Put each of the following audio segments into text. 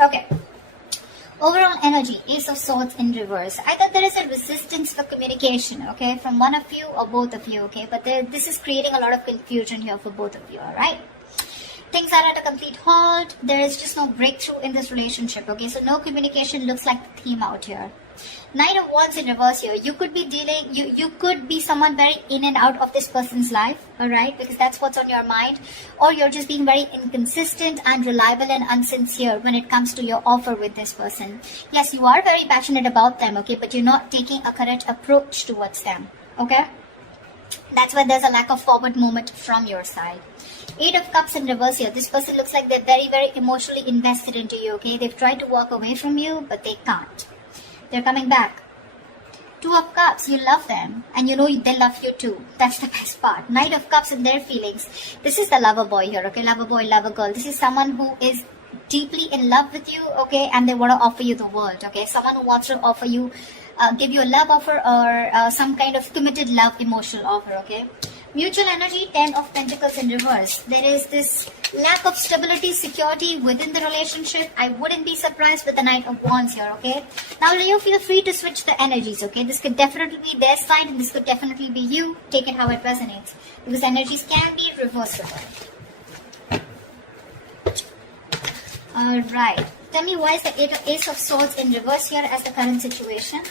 Okay. Overall energy, Ace of Swords in reverse. Either there is a resistance for communication, okay, from one of you or both of you, okay, but this is creating a lot of confusion here for both of you, alright? Things are at a complete halt. There is just no breakthrough in this relationship, okay, so no communication looks like the theme out here. Knight of Wands in reverse here. You could be dealing, you could be someone very in and out of this person's life, alright, because that's what's on your mind, or you're just being very inconsistent, unreliable and unsincere when it comes to your offer with this person. Yes, you are very passionate about them, okay, but you're not taking a correct approach towards them, okay. That's why there's a lack of forward movement from your side. Eight of Cups in reverse here. This person looks like they're very, very emotionally invested into you, okay. They've tried to walk away from you, but they can't. They're coming back. Two of Cups, you love them and you know they love you too. That's the best part. Knight of Cups and their feelings. This is the lover boy here, okay? Lover boy, lover girl. This is someone who is deeply in love with you, okay? And they want to offer you the world, okay? Someone who wants to offer you, give you a love offer or some kind of committed love emotional offer, okay? Mutual energy, 10 of Pentacles in reverse. There is this lack of stability, security within the relationship. I wouldn't be surprised with the Knight of Wands here, okay? Now, Leo, feel free to switch the energies, okay? This could definitely be their side and this could definitely be you. Take it how it resonates. Because energies can be reversible. Alright. Tell me why is the Ace of Swords in reverse here as the current situation?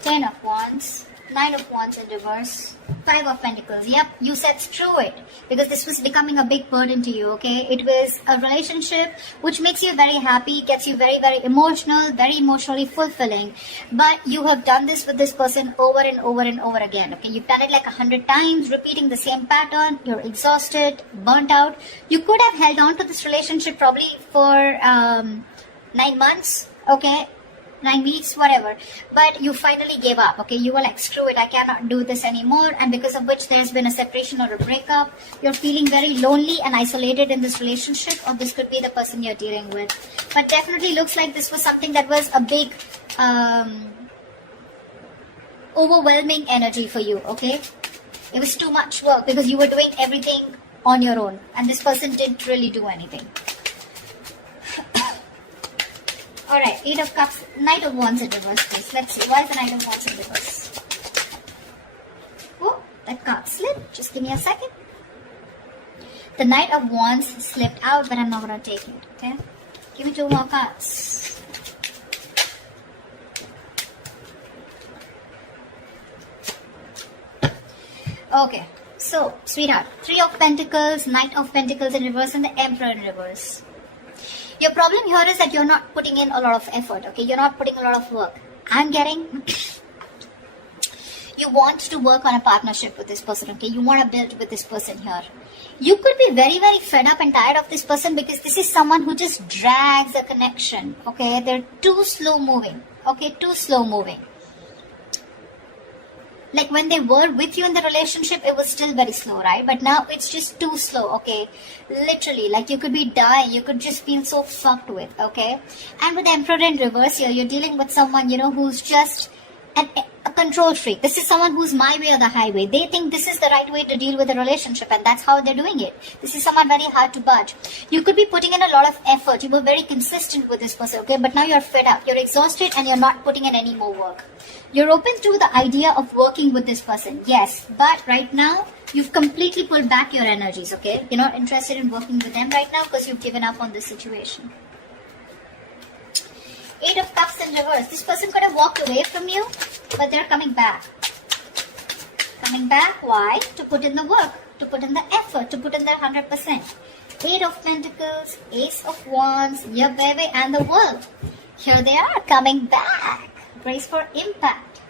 10 of Wands. 9 of Wands in reverse, 5 of Pentacles. Yep, you said screw it because this was becoming a big burden to you, okay? It was a relationship which makes you very happy, gets you very, very emotional, very emotionally fulfilling. But you have done this with this person over and over and over again, okay? You've done it like 100 times, repeating the same pattern. You're exhausted, burnt out. You could have held on to this relationship probably for 9 months, okay? 9 weeks, whatever, but you finally gave up, okay? You were like, screw it, I cannot do this anymore, and because of which there's been a separation or a breakup. You're feeling very lonely and isolated in this relationship, or this could be the person you're dealing with. But definitely looks like this was something that was a big overwhelming energy for you, okay? It was too much work because you were doing everything on your own and this person didn't really do anything. Alright, 8 of Cups, Knight of Wands in reverse, please. Let's see, why is the Knight of Wands in reverse? Oh, that card slipped. Just give me a second. The Knight of Wands slipped out, but I'm not going to take it, okay? Give me 2 more cards. Okay, so, sweetheart, 3 of Pentacles, Knight of Pentacles in reverse, and the Emperor in reverse. Your problem here is that you're not putting in a lot of effort, okay? You're not putting a lot of work. I'm getting... you want to work on a partnership with this person, okay? You want to build with this person here. You could be very, very fed up and tired of this person because this is someone who just drags a connection, okay? They're too slow moving, okay? Too slow moving. Like when they were with you in the relationship, it was still very slow, right? But now it's just too slow, okay? Literally, like you could be dying. You could just feel so fucked with, okay? And with the Emperor in reverse here, you're dealing with someone, you know, who's just a control freak. This is someone who's my way or the highway. They think this is the right way to deal with a relationship and that's how they're doing it. This is someone very hard to budge. You could be putting in a lot of effort. You were very consistent with this person, okay? But now you're fed up. You're exhausted and you're not putting in any more work. You're open to the idea of working with this person, yes. But right now, you've completely pulled back your energies, okay? You're not interested in working with them right now because you've given up on this situation. 8 of Cups in reverse. This person could have walked away from you, but they're coming back. Coming back, why? To put in the work, to put in the effort, to put in their 100%. 8 of Pentacles, Ace of Wands, your baby, and the World. Here they are, coming back. Brace for impact.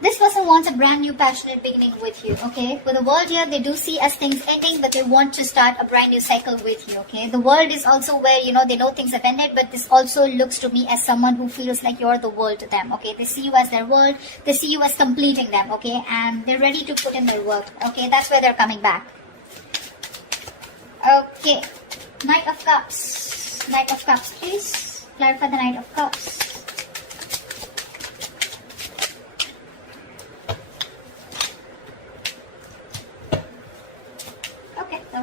This person wants a brand new passionate beginning with you, okay? With the World here, they do see as things ending, but they want to start a brand new cycle with you, okay? The World is also where, you know, they know things have ended, but this also looks to me as someone who feels like you're the world to them, okay? They see you as their world, they see you as completing them, okay? And they're ready to put in their work, okay? That's where they're coming back. Okay, Knight of Cups. Knight of Cups, please. Clarify the Knight of Cups.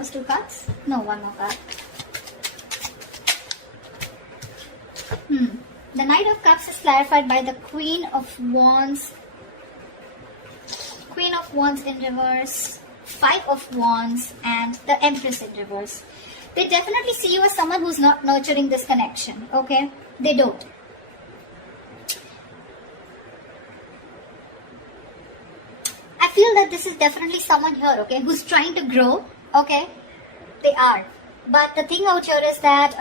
Just 2 cards? No, one more card. The Knight of Cups is clarified by the Queen of Wands. Queen of Wands in reverse, 5 of Wands, and the Empress in reverse. They definitely see you as someone who's not nurturing this connection, okay? They don't. I feel that this is definitely someone here, okay, who's trying to grow, okay? They are. But the thing out here is that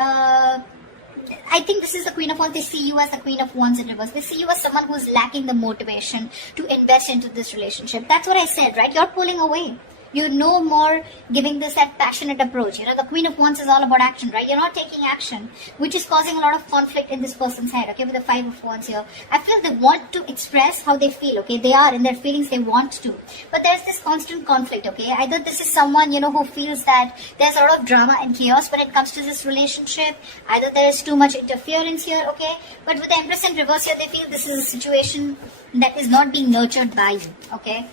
I think this is the Queen of Wands. They see you as the Queen of Wands in reverse. They see you as someone who's lacking the motivation to invest into this relationship. That's what I said, right? You're pulling away. You're no more giving this that passionate approach. You know, the Queen of Wands is all about action, right? You're not taking action, which is causing a lot of conflict in this person's head, okay, with the 5 of Wands here. I feel they want to express how they feel, okay? They are in their feelings, they want to. But there's this constant conflict, okay? Either this is someone, you know, who feels that there's a lot of drama and chaos when it comes to this relationship. Either there is too much interference here, okay? But with the Empress in reverse here, they feel this is a situation that is not being nurtured by you, okay?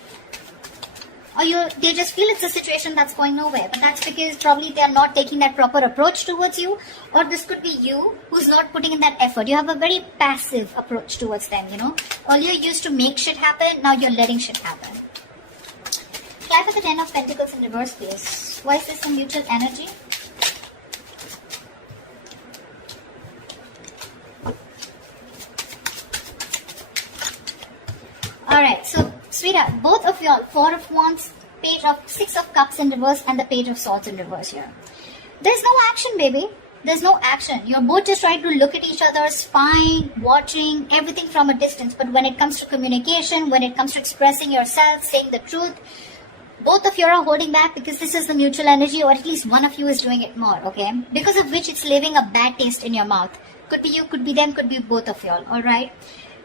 Or they just feel it's a situation that's going nowhere. But that's because probably they are not taking that proper approach towards you. Or this could be you who's not putting in that effort. You have a very passive approach towards them, you know. Earlier you used to make shit happen, now you're letting shit happen. Clap at the 10 of Pentacles in reverse, please. Why is this a mutual energy? Alright, so sweetheart, both of y'all, 4 of Wands, Page of 6 of Cups in reverse, and the Page of Swords in reverse here. There's no action, baby. There's no action. You're both just trying to look at each other, spying, watching, everything from a distance. But when it comes to communication, when it comes to expressing yourself, saying the truth, both of you are holding back because this is the mutual energy, or at least one of you is doing it more, okay? Because of which it's leaving a bad taste in your mouth. Could be you, could be them, could be both of y'all, alright?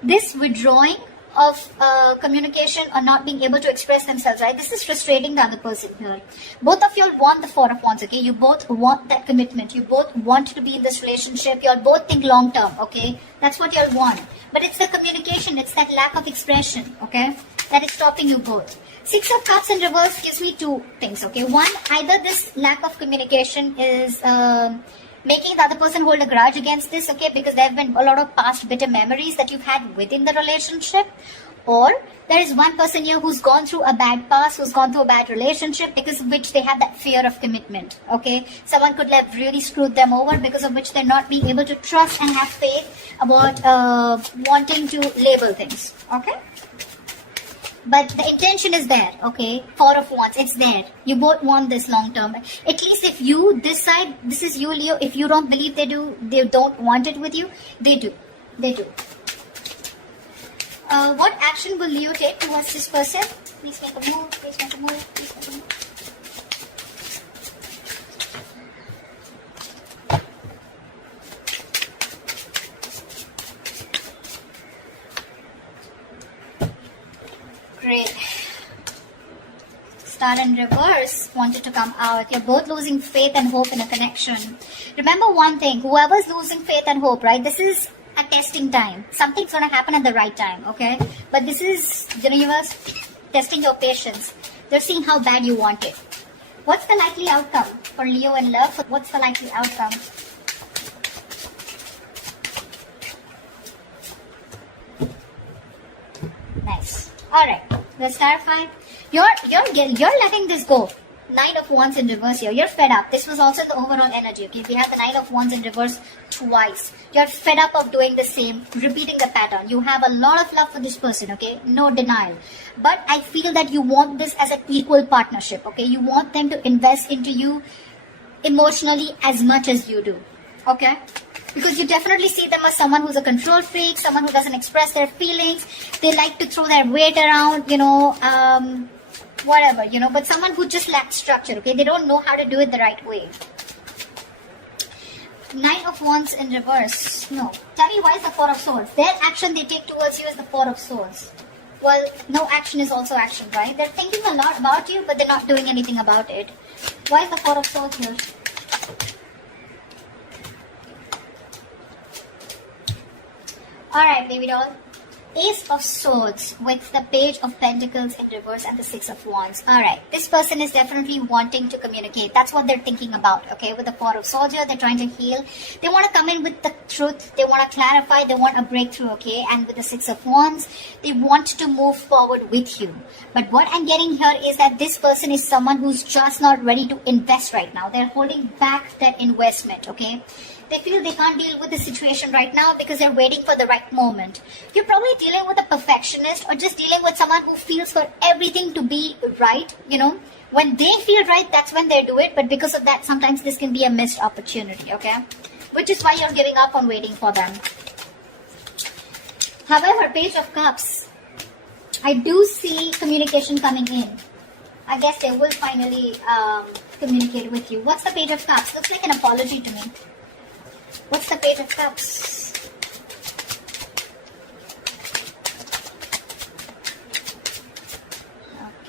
This withdrawing of communication or not being able to express themselves, right? This is frustrating the other person here. Both of y'all want the 4 of Wands, okay? You both want that commitment. You both want to be in this relationship. Y'all both think long term, okay? That's what y'all want. But it's the communication, it's that lack of expression, okay? That is stopping you both. 6 of Cups in reverse gives me 2 things, okay? One, either this lack of communication is making the other person hold a grudge against this, okay, because there have been a lot of past bitter memories that you've had within the relationship, or there is one person here who's gone through a bad past, who's gone through a bad relationship, because of which they have that fear of commitment, okay? Someone could have really screwed them over, because of which they're not being able to trust and have faith about wanting to label things, okay? But the intention is there, okay? 4 of Wands, it's there. You both want this long term. At least if you, this side, this is you, Leo, if you don't believe they don't want it with you, they do. They do. What action will Leo take towards this person? Please make a move, please make a move, please make a move. Great. Star in reverse wanted to come out. You're both losing faith and hope in a connection. Remember one thing, whoever's losing faith and hope, right? This is a testing time. Something's going to happen at the right time, okay? But this is the universe testing your patience. They're seeing how bad you want it. What's the likely outcome for Leo in love? What's the likely outcome? Nice. Alright, let's clarify. You're letting this go. 9 of Wands in reverse here. You're fed up. This was also the overall energy. Okay, we have the 9 of Wands in reverse twice. You're fed up of doing the same, repeating the pattern. You have a lot of love for this person, okay? No denial. But I feel that you want this as an equal partnership, okay? You want them to invest into you emotionally as much as you do, okay? Because you definitely see them as someone who's a control freak, someone who doesn't express their feelings. They like to throw their weight around, you know, whatever, you know, but someone who just lacks structure, okay? They don't know how to do it the right way. 9 of Wands in reverse. No. Tell me, why is the 4 of Swords? Their action they take towards you is the 4 of Swords. Well, no action is also action, right? They're thinking a lot about you, but they're not doing anything about it. Why is the 4 of Swords here? Alright, baby doll. Ace of Swords with the Page of Pentacles in reverse and the Six of Wands. Alright, this person is definitely wanting to communicate. That's what they're thinking about, okay? With the Four of Swords here, they're trying to heal. They want to come in with the truth. They want to clarify. They want a breakthrough, okay? And with the Six of Wands, they want to move forward with you. But what I'm getting here is that this person is someone who's just not ready to invest right now. They're holding back that investment, okay? They feel they can't deal with the situation right now because they're waiting for the right moment. You're probably dealing with a perfectionist or just dealing with someone who feels for everything to be right, you know. When they feel right, that's when they do it. But because of that, sometimes this can be a missed opportunity, okay? Which is why you're giving up on waiting for them. However, Page of Cups, I do see communication coming in. I guess they will finally communicate with you. What's the Page of Cups? Looks like an apology to me. What's the Page of Cups?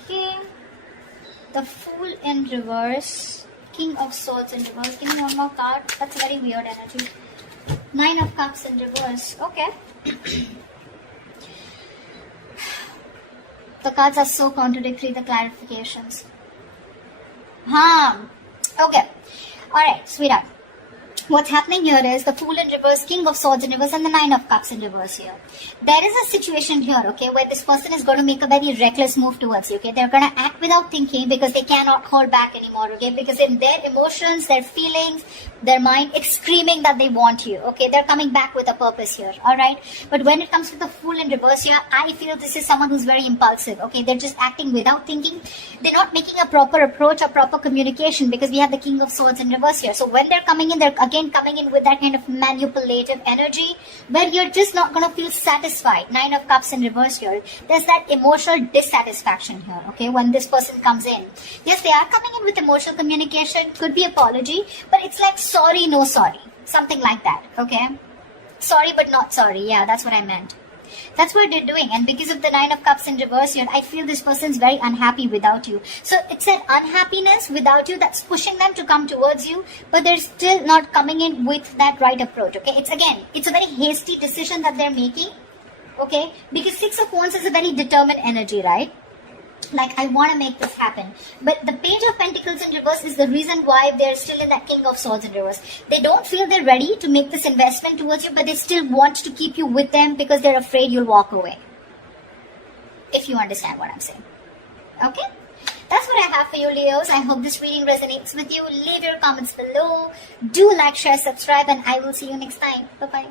Okay. The Fool in reverse. King of Swords in reverse. Give me one more card. That's very weird energy. Nine of Cups in reverse. Okay. The cards are so contradictory, the clarifications. Okay. Alright, sweetheart. What's happening here is the Fool in reverse, King of Swords in reverse, and the Nine of Cups in reverse here. There is a situation here, okay, where this person is going to make a very reckless move towards you, okay. They're going to act without thinking because they cannot hold back anymore, okay. Because in their emotions, their feelings, their mind, it's screaming that they want you, okay. They're coming back with a purpose here, alright. But when it comes to the Fool in reverse here, I feel this is someone who's very impulsive, okay. They're just acting without thinking. They're not making a proper approach or proper communication because we have the King of Swords in reverse here. So when they're coming in, they're again coming in with that kind of manipulative energy where you're just not going to feel satisfied. Nine of Cups in reverse here. There's that emotional dissatisfaction here, okay, when this person comes in. Yes, they are coming in with emotional communication, could be apology, but it's like sorry, no sorry. Something like that, okay? Sorry but not sorry. Yeah, that's what I meant. That's what they're doing, and because of the Nine of Cups in reverse here, I feel this person's very unhappy without you. So it's an unhappiness without you that's pushing them to come towards you, but they're still not coming in with that right approach, okay? It's a very hasty decision that they're making, okay? Because Six of Wands is a very determined energy, right? Like, I want to make this happen. But the Page of Pentacles in reverse is the reason why they're still in that King of Swords in reverse. They don't feel they're ready to make this investment towards you, but they still want to keep you with them because they're afraid you'll walk away. If you understand what I'm saying. Okay? That's what I have for you, Leos. I hope this reading resonates with you. Leave your comments below. Do like, share, subscribe, and I will see you next time. Bye-bye.